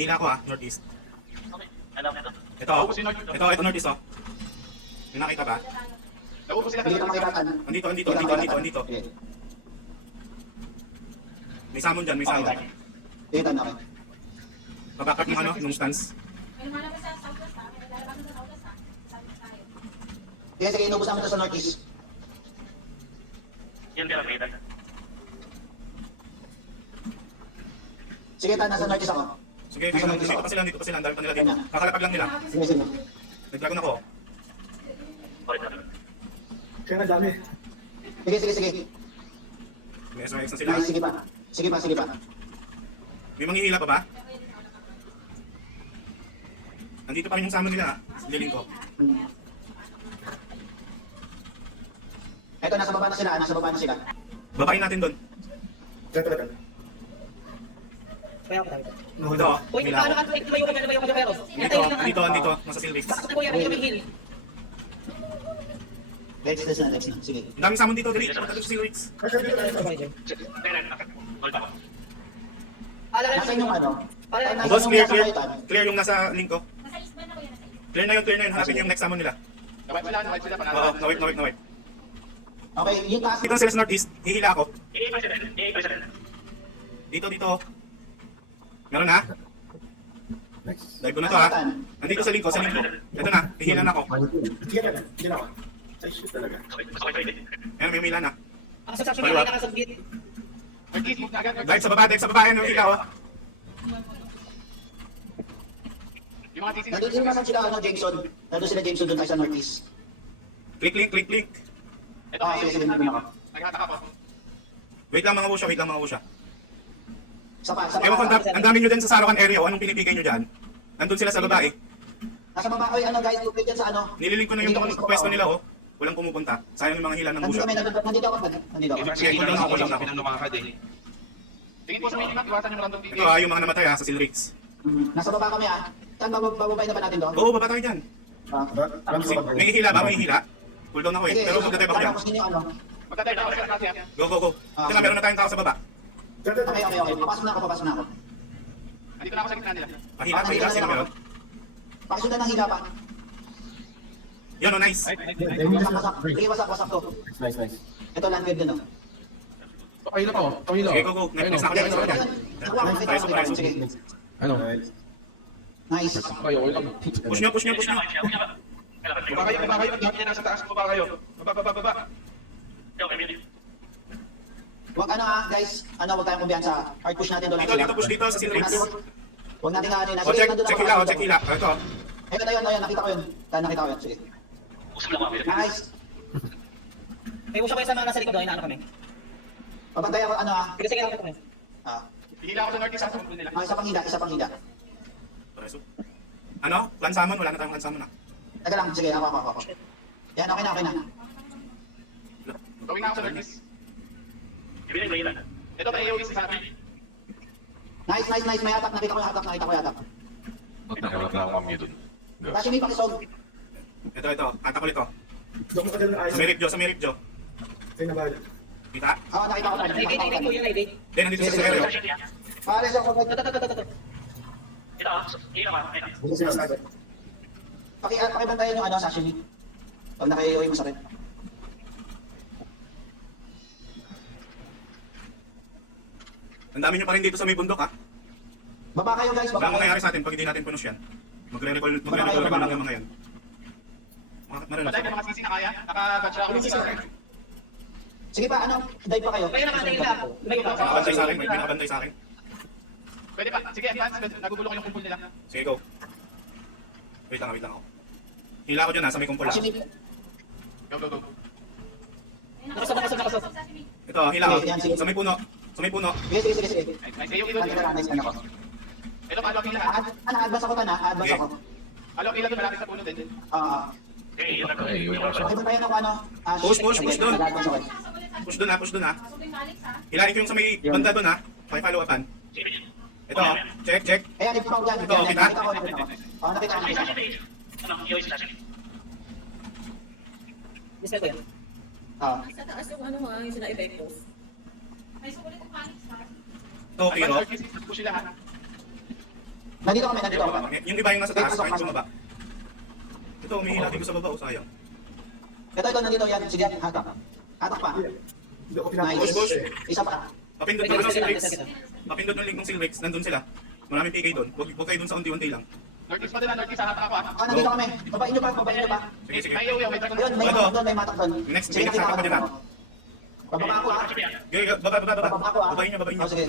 Hila ko northeast. Okay. Alam ito. Ito northeast oh. May nakita ba? Naubos sila Hindi sa ka makikatan. Andito. May summon dyan, may summon. Dito na kayo. Pabakat ng nung stance. May lumalabas sa Southwest ha. May lalabas sa Southwest ha. Southwest tayo. Sige, inubos namin ito sa northeast. Yan pala kita. Sige, nasa northeast ako. Sige, dito pa sila. Ang dami pa nila dito. Kakalapag lang nila. Sige. Nag-dragon ako. Okay na. Kaya nga dami. Sige. May SRX na sila. Nice, sige pa. May manghihila pa ba? Andito pa rin yung summon nila. Liling ko. Ito, nasa baba na sila. Babain natin doon. Kaya talaga. Kaya ako tayo. Ito. Uy, Hila paano ako. ka tumayo ka pero? Andito. Nasa Silvix. Bakit na kuya, may heal. Lex na. Sige. Ang daming summon dito. Dali. Punta sa Silvix. Hold ako. Nasa yung ano? Boss, clear yung nasa link ko. Nasa east band ako yan. Nasa east. Clear na yun. Hanapin niyo yung next summon nila. Nawipe sila. Panalo. Oo, na-wipe. Okay, yung taas. Dito sila sa northeast. Hihila ako. AA president. Dito. Meron na? Dive ko na to ha. Nandito sa link ko. Ito na. Hihila na ako. Sige na. Sige na ako. Ay, shit talaga. Okay. Ayan, may mila na. Ang subtraction niya, nakasubmit. Marquis, move na agad. Dive sa baba. Ayan, yung hila oh. Yung mga TC na. Nandun naman sila, Jameson. Nandun sila Jameson doon tayo sa northeast. Click. Ito, Sige, dito na ako. naghatak ako. Wait lang mga wusha. Sa pa. Ewan ko, ang dami nyo din sa Sarawan area. Anong pinipigay nyo dyan? Nandun sila sa baba eh. Nasa baba ko yung guys, upgrade dyan sa ano. Nililing ko na yung pwesto nila oh. Walang pumupunta. Sayang yung mga hila ng wusha. Nandito ako. Sige, kulang ako. Tingin po sa minimap, iwasan yung random PK. Ito yung mga namatay sa Silrix. Nasa baba kami Saan bababay na ba natin doon? Oo, baba tayo dyan. May hila ba? Cooldown ako eh. Pero magdadrive ako dyan. Tapos ninyo ano. Magkatay na ako sa kasi. Go. Ito nga, meron na tayong tao sa baba. Okay. Papasok na ako. Andito na ako sa gitna nila. Pahila. Sino meron? Pakisundan ng hila pa. Yun, oh, nice. Sige, wasak to. Nice. Ito land grab din Pakahila pa, pakahila. Sige, go. Next na ako dyan. Nakuha ko kita. Sige. Ano? Nice. Kayo, okay lang. Push nyo. Baba kayo. Dami niya nasa taas. Baba kayo. Baba. Wag guys. Wag tayong kumbiyansa. Hard push natin doon. Dito, push dito sa Silrix. Huwag natin ano. O, check hila. Ito. Ayun. Nakita ko yun. Sige. Usap lang ako. Nice. May usap kayo sa mga nasa likod doon, inaano kami. Pabantay ako Sige ako kami. Hihila ako sa northeast sa sumunod nila. Isa pang hila. Ano? Clan summon? Wala na tayong clan summon ah. Taga lang. Sige, ako. Yan, okay na. Gawin na ako sa northeast. Ibigay ko yun. Ito, may AOE sa akin. Nice. May attack. Nakita ko yung attack. Nakakalap na ako kami dun. Kasi may pakisog. Ito. Kanta ko ito. Doon ko dyan na ayos. Sa Merip Jo. Sa'yo na ba? Kita? Nakita ko. Ay, kuya, ay, date. Then, nandito sa area. Pares ako. Ito, hila ka. Pakibantayan yung sashimi. Pag naka-AOE masakit. Ang dami nyo pa rin dito sa may bundok ah. Baba kayo guys. Wala mangyayari sa atin pag hindi natin punos yan. Magre-recall lang yung mga yan. Patay na mga CC na kaya. Naka-batch ako ng CC. Sige pa, dive pa kayo. Kayo nakatay na. May Nakabantay sa akin, may nakabantay sa akin. Pwede pa. Sige, advance. Nagugulong yung kumpul nila. Sige, go. Wait lang ako. Hila ko dyan sa may kumpul. Sashimi. Go. Nakasab. Ito, hila ko. Sa may puno. Sige. Nice AOE. Nice ako. Ito, alok ila. Advance ako advance ako. Alok ila, malapit sa puno din. Okay, yun ako. Ay, wait lang siya. Pakibantayan ako Push doon. Push doon ha. Masubing Alex ha. Hilahin ko yung sa may banda doon ha. Paki-follow upan. Ito, check. Ayan, ito ako dyan. Ito, kita? Nakita ko. Nakita ko. Ano, yung station. Dispel ko yan. Sa taas yung yung sila epektos. May sukulit yung Alex ha. Ito, Kiro. Push sila ha. Nandito kami, nandito kami. Yung iba yung nasa taas, kahit bumaba. Ito, umihila din ko sa baba, oh, sayang. Ito, nandito yan. Sige, hatak. Hatak pa. Nice. Push. Isa pa. Papindot ng Silrex. Papindot ng link ng Silrex, nandun sila. Maraming PK doon. Huwag kayo doon sa unti-unti lang. Northeast pa din, Northeast. Hatak ako ah. Nandito kami. Babain nyo pa, babain nyo pa. Sige, sige. May iyo, may dragon. Ayun, may Ito. matak doon, may matak doon. Next, Sige, next, nakita hatak ko pa din, na. Bababa ako ha. Okay, baba. Bababa ako ha. Babayin niyo, babayin niyo. Oh, sige.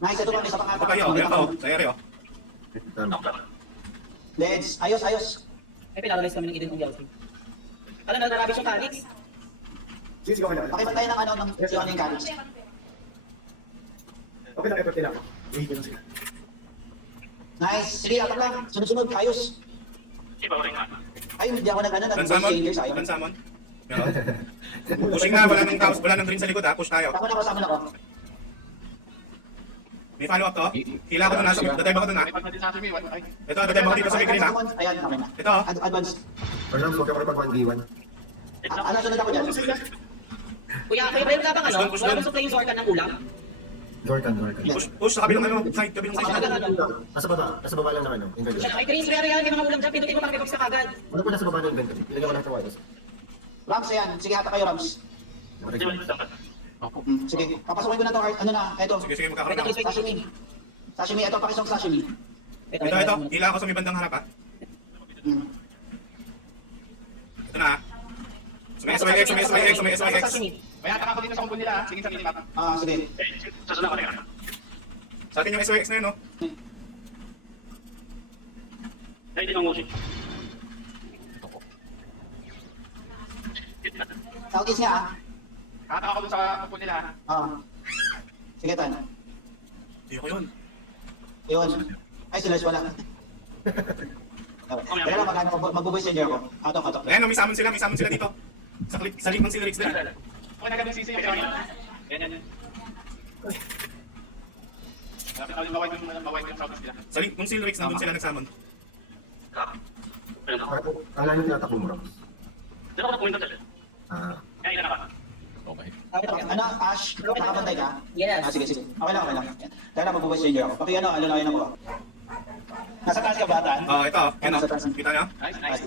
Nice, ito pa, may isa pang hatak. Ito kayo, ayan pa, oh. Sa area, oh. Leds, ayos, ayos. Ay, pinaralyze kami ng Eden ng Yeltsin. Ano, narabis yung Calix? Pakipantay ng ano, ng Sioning Carriage. Okay lang, effort nila ako. Hihigil lang sila. Nice. Sige, hatak lang. Sunod-sunod, ayos. Iba rin nga. Ay, hindi ako nag-ano, Lansamon? nag-changer sa'yo. Lansamon? Meron? Pushing na, wala nang taos, wala nang green sa likod, ha? Push tayo. Sama na ako. May follow up to? Hila ko doon, nasa dadive ako doon, ha? May pag natin sa atin, may ay. Ito, dadive ako dito sa may green, ha? Ayan, okay na. Ito, oh. Advance. Parang huwag ka pa rin pag 1v1. Ano, sunod ako dyan. Kuya, kayo ba yung labang ano? Push Wala doon. bang supply yung Zorkan ng ulam? Dorkan. Push sa kabilang ano, side, kabilang side. Nasa baba lang ng ano, inventory. Ay, Chris, rare yan. May mga ulam dyan. Pindutin mo para may box na kagad. Ano po nasa baba ng inventory? Ilagay ko lang sa wireless. Rams, ayan. Sige, hatak kayo, Rams. Sige, papasukin ko na to. Ano na, eto. Sige, magkakaroon ako. Sashimi. Sashimi, eto, pakisong sashimi. Ito, hila ako sa may bandang harap, ha? Hmm. Ito na, ha? Sumay SYX. May hatak ako dito sa kumpon nila. Sige, sa nilip. Sige. Susunod ako rin. Sa atin yung SYX na yun, no? Ay, di nang musik. Southeast niya, Hatak ako dun sa kumpon nila. Sige, Tan. Hindi ko yun. Yun. Ay, sila wala. Kaya lang, mag-voice changer ako. Atok. Ayan, may summon sila dito. Sa link ng Silrex din. Okay, nagabing sisi yung kanya. Ganyan. Lapit ako yung mawait yung Southeast nila. Sa link ng Silrex, nandun sila nagsummon. Kala nyo tinatakbo mo, Rams. Dito ako na-comment doon. Kaya ilan na ba? Okay. Ano, Ash? Nakabantay ka? Yes. Sige. Okay lang. Kaya lang, mag-voice changer ako. Paki ano, alalayan ako. Nasa taas ka ba, Tan? Ito, yun, oh. Kita nyo? Nice.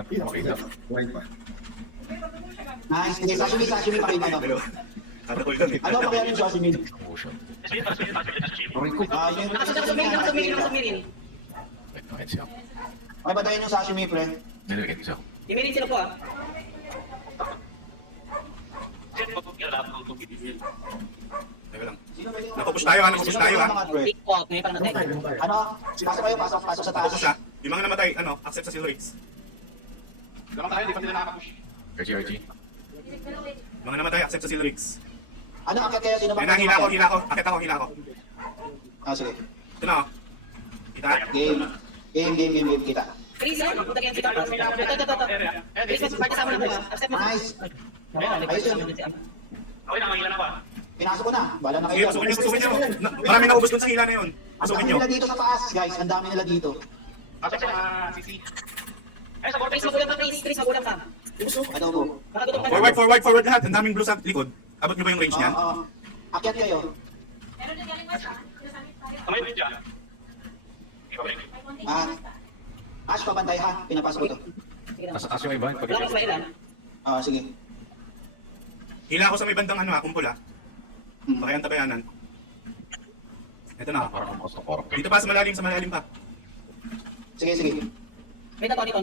Okay lang. Wide pa. Nice. Sige, sashimi pa rin ano. Tatakol lang, eh. Ano pa kaya yung sashimi? Motion. Sige, Yung Nakasumirin. Kahit siya. Okay ba tayo yung sashimi, pre? Nilagay ko siya. Imirin sila po ah. Teka lang. Napupush tayo, ha? Napupush tayo, ha? TikTok, ngayon parang natin. Ano? Pasok sa taas. Napupush, ha? Yung mga namatay, accept sa Silrex. Lamang tayo, di pa sila nakakapush. RG. Mga namatay, accept sa Silrex. Ano, akit kayo? Sino ba? Ayan na, hila ko. Akit ako, hila ko. Sige. Ito na, oh. Kita? Game, kita. Chris, punta kayo si Carlos. Ito. Chris, mag-party sama na po ah. Accept mo. Nice. Ayos yun. Okay na, ilan ako ah. Pinasok ko na. Bala na Sige, kayo. pasukin nyo. Marami naubos dun sa hila na yun. Ang Pasukin dami nyo. nila dito sa taas, guys. Ang dami nila dito. Pasok sa sisi. Ay, sa Chris, magulang ka, Chris, magulang ka. Ano po? Makagutom ka na. Forward lahat. Ang daming blue sa likod. Abot nyo ba yung range niyan? Akyat kayo. Meron din galing west, sinasabi tayo. Kamay mo dyan. Ikaw rin. May konting Ah. west, Ash, papantay ha. Pinapasok ko to. Sige lang. Nasa taas yung iba. Wala kang Israel ah. Sige. Hila ko sa may bandang kumpul, ha? Pakiantabayanan. Ito na. Parang kumakos ng korap. Dito pa, sa malalim pa. Sige. May tato dito.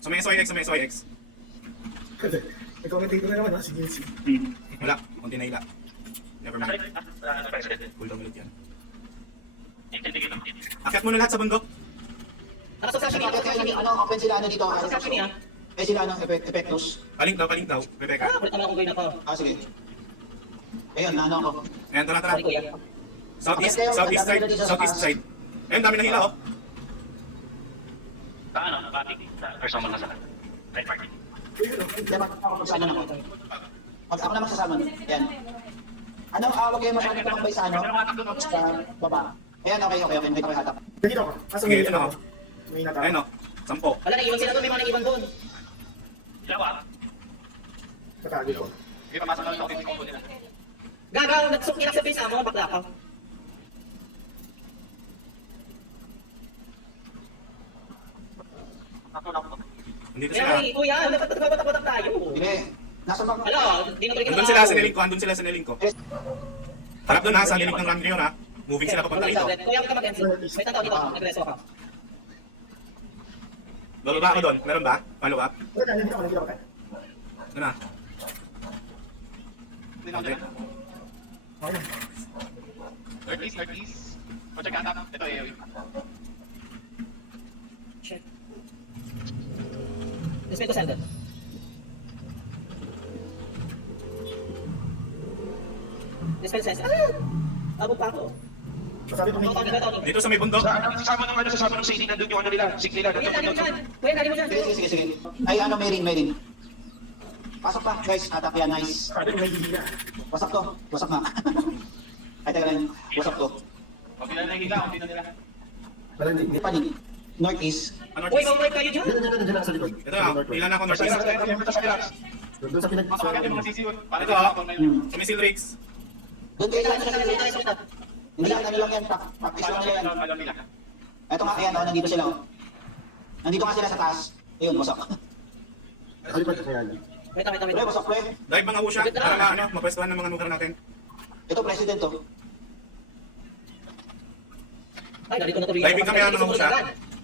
Sa may SYX. Nag-commentate ko na naman ha, sige. Wala, konti na hila. Never mind. President. Cool down ulit yan. Tingin ako. Akyat mo na lahat sa bundok. Nakasasashimi ako. Akyat kayo. Ano, open sila dito. Nakasasashimi ah. Sila Epectus. Paling daw. Rebecca. Kulit naman akong gawin na to. Sige. Ayun, naano ako. Ayan, tara. Sorry kuya. Southeast side. Ayun, dami na hila, oh. Paano? Bakit? Persona na sa right party. Magsama na ako. Ako na magsasama. Yan. Ano, huwag kayo masyadong tumambay sa ano? Sa baba. Ayan, okay. May hatak. Dito ako. Sige, ito na, oh. May nata. Ayun, oh. 10. Wala, naiwan sila doon. May mga naiwan doon. Ilaw ah. Katago ko. Hindi pa masok na yung Southeast kumpon nila. Gagaw, nagsukira sa face mo. Bakla ka. Andito Kaya sila. may kuya, dapat nagbabatak-batak tayo. Sige. Nasa bang... Hello, di na tuloy ka Andun sila sa niling ko, andun sila sa niling ko. Harap doon ha, sa niling ng Run Griot ha. Moving sila papunta rito. Kuya, ka mag-MC. May tataw dito, nagreso ka. Bababa ako doon. Meron ba? Follow up? Wala, hindi ako nagkita. Ito na. Okay. Northeast. Project attack. Ito AOE. Shit. Dispel ko sender. Dispel sender. Abot pa ako. Sabi ko may Dito sa may bundok. Sasama ng CD, nandun yung ano nila. Sig nila. Kuya, dali mo dyan. Kuya, dali mo dyan. Sige. Ay, ano, may ring. Pasok pa, guys. Atak yan, nice. sabi ko may hihila. Wasak to. Wasak nga. Ay, teka lang. Wasak to. Hindi na nila. Wala, hindi. Hindi pa din. Northeast. Ano, Uy, mag-work kayo dyan. Diyan lang sa likod. ito na. Ilan na ako Sa northeast. relax. Doon sa pinag... Ito ha. Sa missile rigs. Doon kayo Sa salita. Hindi yan, ano lang yan. Practice lang nila yan. Ito nga, ayan, nandito sila. Nandito nga sila sa taas. Ayun, wasak. Sa likod kasi yan. Wait, Pre, wasak pre. Dive mga usya. Para ano, mapwestuhan ng mga lugar natin. Ito, president to. Ay, narito na to. Diving kami mga usya.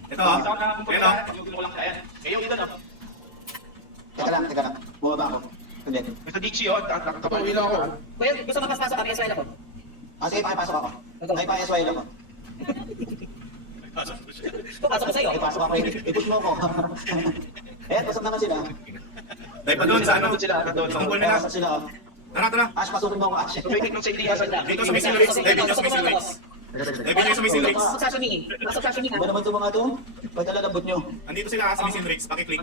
Ito ha. Ayan ha. Teka lang. Bumaba ako. Hindi. Mr. Dixie, oh. Nakakapawin lang ako. Kuya, gusto mapaspas kami, Israel ako. Ah, sige, pakipasok ako. Ay, pakiswile ako. Papasok ko sa'yo. Pakipasok ako. I-push mo ako. Ayan, pasok naman sila. Dive pa doon sa ano. Sila, nandun. Sa kumpul nila. Pasok sila. Tara. Ash, pasukin mo ako, Ash. Tumigil ng CD Hasan. Dito sa missile rigs. Dive nyo sa missile rigs. Dive nyo sa missile rigs. Pasok sashimi. Pasok sashimi. Ano naman ito mga to? Pagdala lambot nyo. Andito sila sa missile rigs. Pakiclick.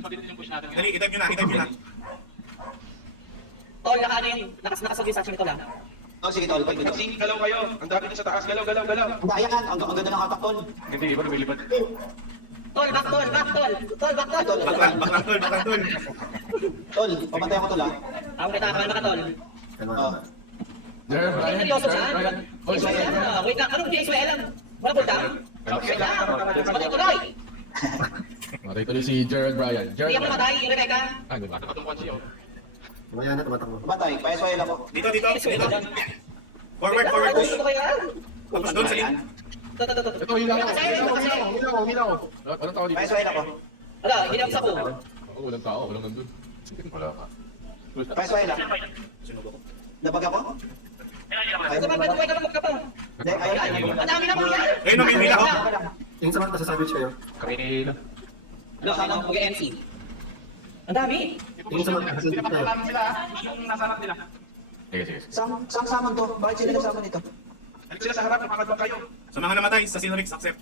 Dali, i-dive nyo na. Tol, nakaano yung nakasabay sa sashimi to lang. Oh, sige, tol. Pag Sige, galaw kayo. Ang dami din sa taas. Galaw. Ang daya yan. Ang ganda ng hatak, tol. Hindi, iba lumilipad. Tol, back tol. Ay, tol. Baklang tol. Tol, pamantay ako, tol, ha? Ako may takaman ka tol. Oh. Ay, seryoso siya? Israel lang. Wait lang, anong di Israel lang? Wala po lang? Israel lang. Matay tuloy. Matay tuloy si Gerald Bryan. Hindi ako matay, Rebecca. Ah, di ba? Mamaya na, tumatakbo. Pamantay, pakiswile ako. Dito. Forward push. Gusto ko yan. Tapos doon sa link. Ito. Ito, hila ko. Kasi, Walang tao dito. Pakiswile ako. wala, hindi ako sa ko. Ako, walang tao. Walang nandun. Wala ka. Pakiswile ako. Sinubo ko. Nabag ako? Gusto pa, pwede ka magka pa. Hindi, ayun. Ang dami na mga yan. Ayun, may hila ako. Yung sa mga nasa sandwich kayo. Kanina. Wala, sana mag-MC. Ang dami. Yung sa mga nasa sandwich kayo. Sige. Saan saman to? Bakit sila nagsama nito? Halik sila sa harap. Napakadbang kayo. Sa mga namatay, sa Sinrix, accept.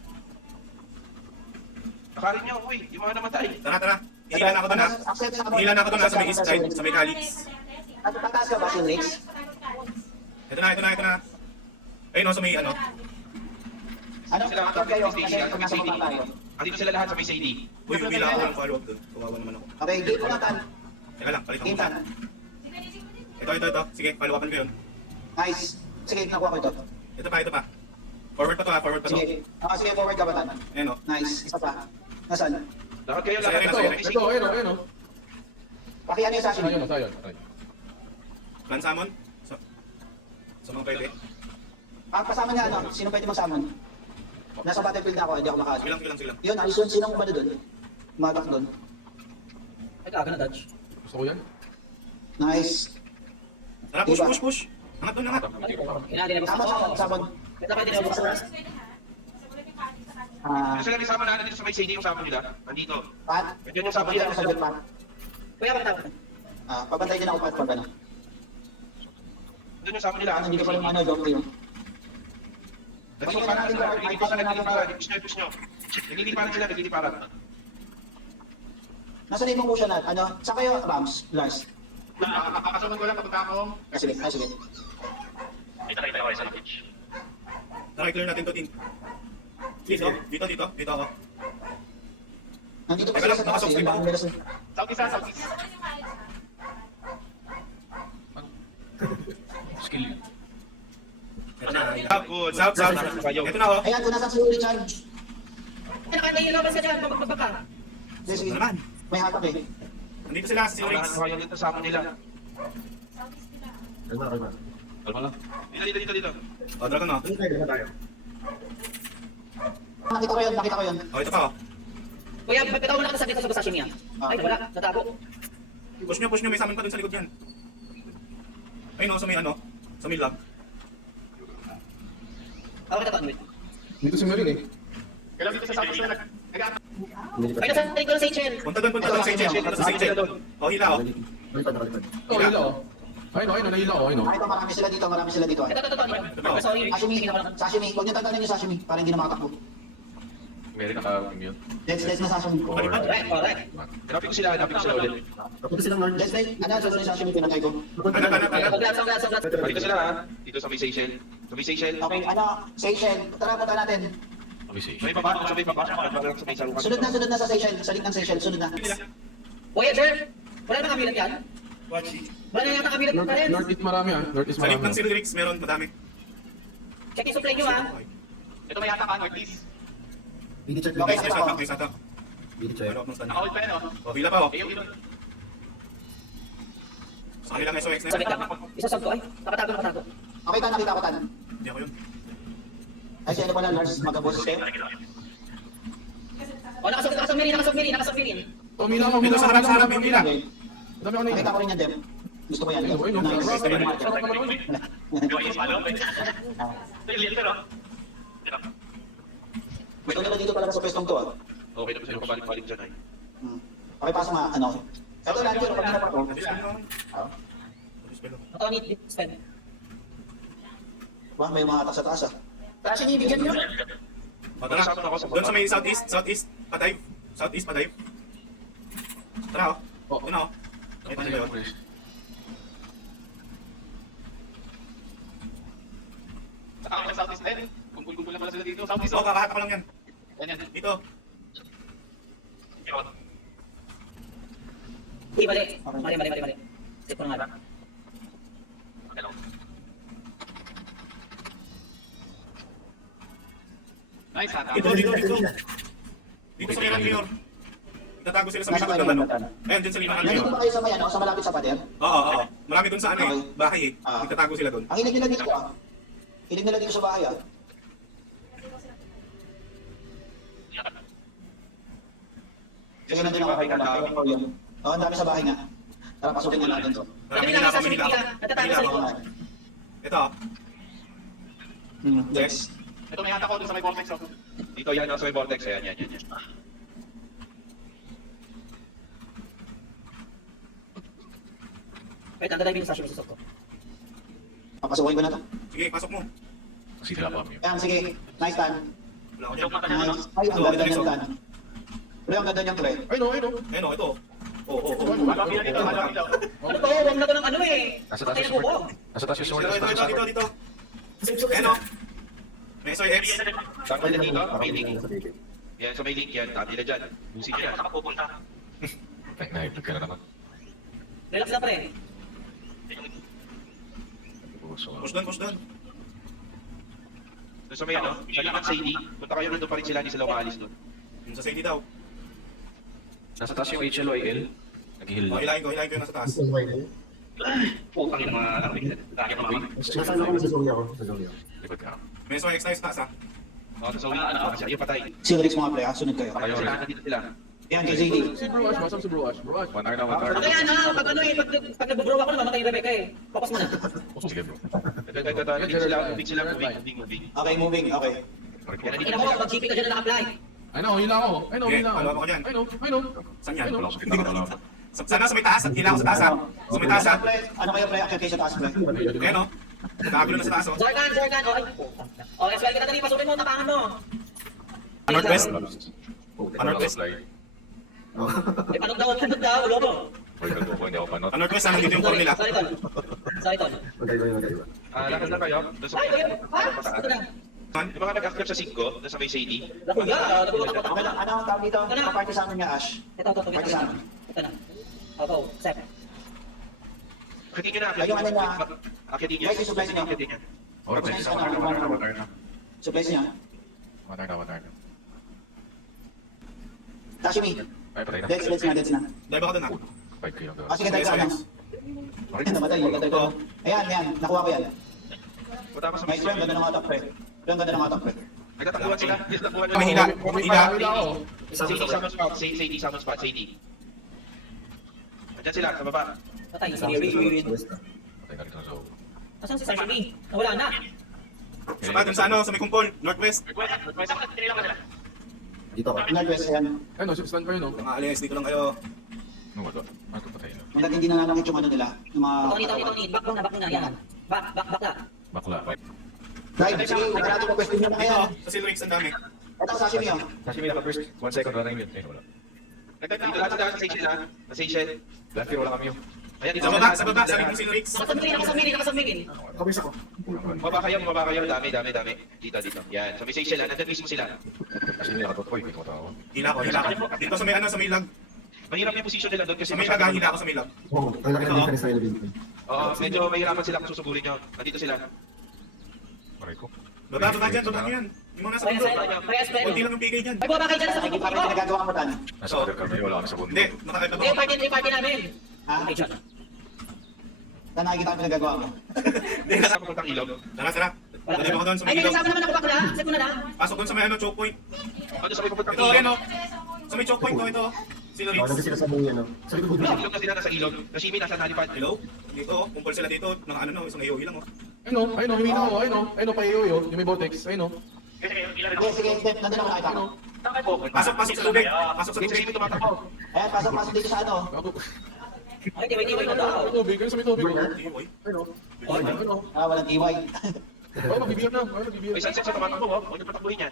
Nakarin nyo. Uy, yung mga namatay. Tara. Ilan ako doon ha. Accept sa Ilan ako doon ha, sa may east side, sa may Calix. At pataas ka ba, Sinrix? Ito na. Ayun o, sa may ano. Ano? Sila Pag kayo, kasi Stacy, pag nasa baba tayo. Andito sila lahat sa may CD. Uy, umila ako ng follow up doon. Kawawa naman ako. Okay, game mo na, Tan. Teka lang, palit Game, ako. Tan. Ito. Sige, follow upan ko yun. Nice. Sige, nakuha ko ito. Ito pa. Forward pa to. Sige. Sige, forward ka ba, Tan? Ayun o. Nice. Isa pa. Nasaan? Lahat kayo, Sa lahat. area, sa area. Ito, ayun o. Pakiano yung sashimi. Sayang. Plan summon. Sa mga pwede. Kasama niya, ano? Sino pwede mag-summon? Nasa battlefield ako, hindi ako makaano. Sige lang. Yun, ayos yun. Sinong ano doon? Matak doon. Ay, kaga na dodge. Gusto ko yan. Nice. Tara, push. Angat doon. Hinadi na gusto Tama ko. sa summon. Ito pwede na gusto ko. Dito sila may sama na dito sa may CD yung sama nila. Nandito. Pat? Yan yung sama nila. Sa good, Pat. Kuya, magtawag. Pabantay din ako, Pat, pag ano. Doon yung sama nila. Hindi ko pa yung ano, joke yun. Nagliliparan sila. Push nyo. Nagliliparan. Nasaan yung motion na? Ano? Saan kayo, Rams? Lars? Kakasukan ko lang kapag ako. Sige. Dito kayo sa pitch. Tara, clear natin to, team. Dito ako. Nandito pa Teka sila lang, sa taas nakasok eh. pa ako. Southeast. Skill. Ito na. Good. South. Ito na o. Ayan, kung nasaan si Richard. Ay, nakanda yung labas ka dyan. Pagbaba ka. Sige, sige. Ano naman? May hatak eh. Nandito sila sa Wala Silrix. na kayo dito sa amin nila. Southeast nila. Kalma, kalma. Kalma lang. Dito. O, Dragon o. Ano tayo? Ano tayo? Nakita ko yun, nakita ko yun. O, ito pa o. Kuya, bitaw mo na sa dito sa sashimi ah. Ay, wala. Natabo. Push nyo, may summon pa dun sa likod yan. Ayun o, sa may ano, sa may lab. Ako kita pa. Dito si Marin eh. Kailan dito sa Southeast na Hindi Ay, nasa likod ng Seychelles. Punta doon sa Seychelles. Punta sa Seychelles. O, hila o. Malipad, malipad. Oh, hila oh. Ayun oh, nahila oh, ayun oh. Nakita marami sila dito, marami sila dito. Ito. Sorry. Sashimi, sashimi. Huwag niyo tatanin yung sashimi para hindi na makatakbo. Meron naka-immune. Dead na sashimi. Correct. Hanapin ko sila ulit. Papunta silang north. Dead. Ano, dead na sashimi pinagay ko. Anak. Sunglas. Dito sila ha. Dito sa may Seychelles. Sa may Seychelles. Okay, ano, Seychelles. Tara, punta natin. May baba. Sa may baba. Sa may salukan. Sunod na sa Seychelles. Sa ng Seychelles, sunod na. Kuya, sir. Wala na kabilat yan? Wala na yata kabilat pa rin. Northeast marami ah. Northeast Sa lip marami. ng Silrix, meron madami. Check yung supply nyo ah. Ito may yata ka, Northeast. BD check. Okay, may satak. BD check. Ano, ng stun. Naka-hold pa yan, oh. O, hila pa o. Eh, yung inon. Sa kanilang SOX na Sabit yun. lang. Isasab ko ay. Nakatago. Okay, nakita ko tan. Hindi ako yun. Ay, siya na pala, Lars, magaboses kayo. O, nakasubmirin. Oh, mila mo, Ito sa harap, yung hila. Okay. Dami ako na Nakita ko rin yan, Dem. Gusto ko yan. Ayun, ayun, Nice. ayun. Yung is follow. Ito yung leader, oh. Ito. Gusto nila dito pala sa pwestong to, ah. Okay na ba sa'yo pabalik-balik dyan ay? Okay, pasok mga, ano. Ito lang, yun, kanina pa ako. Dispel naman. Dispel. Tony, spend. Wah, may mga atas sa taas, ah. Kasi bigyan nyo. O, tara. Doon sa may southeast, padive. Southeast, padive. Tara o. Doon o. Ito na yun. Saka ako sa Southeast din. Kumpul-kumpul na pala sila dito. Southeast, O, oh. kakahata ko lang yan. Ganyan. Dito. Yun. Hindi, mali. Step ko na nga. Hello. Nice, hata. Dito. Dito sa may Mayor. Tatago sila sa may likod ng ano. Ayun, dyan sa may Nandito Mayor. ba kayo sa may, ano, sa malapit sa pader? Oo. Marami doon sa ano eh. Bahay eh. Nagtatago sila doon. Ang hilig nila dito, ah. Hilig nila dito sa bahay, ah. Sige, nandun ako. Oo, ang dami sa bahay nga. Tara, pasukin na natin to. Marami nila ako, may hila ako. Natatago Hila sa ako. likod. Ito. Yes. Ito may hata ko dun sa may vortex, oh. Dito yan, nasa may vortex. Ayan. Wait, ang dadayhin yung sashimi sa ko. Papasukin ko na to. Sige, pasok mo. Kasi sila pa Yan, sige. Nice tan. Wala ako dyan. Nice. Ay, ang ganda niyang tan. Pre, ang ganda niyang pre. Ayun oh, ayun oh. Ayun o, ito. Oo. Halo pila dito, halo pila. Ano to? Huwag na to ng ano eh. Nasa Patay taas na buko. Nasa taas yung sword. Dito. Ayun o. May SOX. Tanggal na dito. May link. Sa BD. Yan, sa may link yan. Tabi na dyan. Busin Hindi nila. ako nakapupunta. Ay, naipag ka na naman. Relax na pre. Push doon. Doon sa may ano, sa likod sa ID. Punta kayo nandun pa rin sila, hindi sila umaalis doon. Yung sa safety daw. Nasa taas yung HLOIL. Nag-heal O, hilahin ko yung nasa taas. Gusto mo kayo? Putang ina mga ano, lagi ng mga. Nasaan ako? Sa Zoe ako. Sa Zoe ako. Likod ka. May SOX tayo sa taas ha. So, ano, yung patay. Sinurix mga pre, ha? Sunod kayo. Kayo, sila nandito sila. Yan, kay ZD. Si Bro Ash, masam si Bro Ash. Bro Ash. 1 hour na, 1 hour. Kaya ano, pag ano eh, pag nag-bro ako, mamatay yung Rebecca eh. Focus mo na. Sige bro. Ito, moving. Okay, moving. Okay. Yan, Ina mo, mag-GP ka dyan na naka-apply. Ayun oh, hila ako. Ayun oh, Okay, hila ako. ano ako dyan? Ayun oh. Saan yan? Ayun oh. Hindi ko nakita. Sana sa may taas. Hila ko sa taas ha. Sa may taas ha. Pre, ano kayo pre? Akit kayo sa taas pre. Ayan o. Nakagulo na sa taas o. Zorgan. Oh, ay. Oh, SL kita dali, pasukin mo, tapangan mo. Northwest. Northwest. Eh, panog daw, ulo mo. Hoy, gago ko, hindi ako panot. Northwest ha. Nandito yung core nila. Sorry, Tol. Magkaiba. lakad na kayo. Doon sa Ay, kuya, ito na. Di ba ka nag-active sa 5? Doon sa may shady? Nakuya, nabulot ako. Ano ang tawag dito? Kaparty sa amin niya, Ash. Ito, ito na. Go, Sep. Akitin nyo na, Ayun, ano na? Akitin nyo. Guys, yung supplies nyo. Akitin nyo. Oh, ready sa 1 hour na. Supplies niya. 1 hour na. Sashimi. Ay, patay na. Dex na, dex na. Dive ako doon ah. 5K lang daw. Ah, sige, dive ka lang. Ayun, namatay, namatay ko. Ayan, nakuha ko yan. Matama sa Nice, yung ganda ng attack, pre. Yung ganda ng attack, pre. Nagtatakbuhan sila. Nagtatakbuhan May hila. Hila. Hila ako. Sadie, summon spot. Sadie, summon spot. Sadie. Andyan sila, sa baba. Patay, si Reed. Patay na rin sa Zoe. Asan si Sashimi? Nawala na. Sa dun sa ano, sa may kumpol, northwest. Request, tinilang ka sila. Dito ako. Northwest, ayan. Ay, no, stand pa yun, no? Mga alias, dito lang kayo. No, wala. Ano, patay na. Hanggang hindi na nakakit yung ano nila. Yung mga... Tony. Back na. Yan. Back na. Bakla. Dive, sige, masyado ko question nyo na Ito, kayo. sa Silrix ang dami. Ito, sashimi yun. Sashimi naka first. 1 second, wala na yun. Ayun, wala. Dito lahat sila sa Seychelles, ha? Sa Seychelles. Lahat pero wala kami yun. Ayan, dito Sa baba, sa ring ng Silrix. Nakasamigin. Kabis ako. Baba kayo. Dami. Dito. Yan. Sa may Seychelles, ha? Nandun mismo sila. Sashimi nakatotoy. Hindi ko matawa. Hila ko. Dito sa may ano, sa may lag. Mahirap yung position nila doon kasi Sa may lag, hila ako sa may lag. Oo, ang laki ng difference na yun dito. Oo, medyo mahirapan sila kung susugurin nyo. Nandito sila. Aray ko. Baba dyan, yan. Yung mga nasa mundo. Kunti lang yung PK dyan. Ay, buwaba kayo dyan sa Hindi pa rin pagkakita. nagagawa mo, Tan. Nasa other card na wala kami sa bundo. Hindi, nakakita Hindi, ako. party namin. Ha? Okay, shot. Tan, nakikita ko pinagagawa mo. Hindi, Saan papuntang ilog? Tara. Dali ako doon sa Ay, may may ilog. kasama naman ako bakla. Set mo na lang. Pasok doon sa may ano, choke point. Ano sa may papuntang Ito, ilog? ayan o. Sa may choke point ko, ito. Silrix. Nandun sila sa buhay, ano. Sa likod Nasa mo. ilog na sila, nasa ilog. Nashimi, nasa nalipad. Hello? Dito, kumpol sila dito. Nang ano no, isang AOE lang oh. Ayun, humina ako. Ayun, pa-iyo-yo. Yung may botex. Ayun, Kasi ilan Sige, sige, step. Nandun ako nakita ko. Pasok sa tubig. Pasok sa Dito tubig. Nashimi tumatakbo. Ayan, pasok dito sa ano. Ay, tiway na daw. Tubig, ayun sa may tubig. AOE. Ayun, Ah, walang TY. magbibigyan na. May sunset sa tumatakbo, oh. Huwag niyo patakbuhin yan.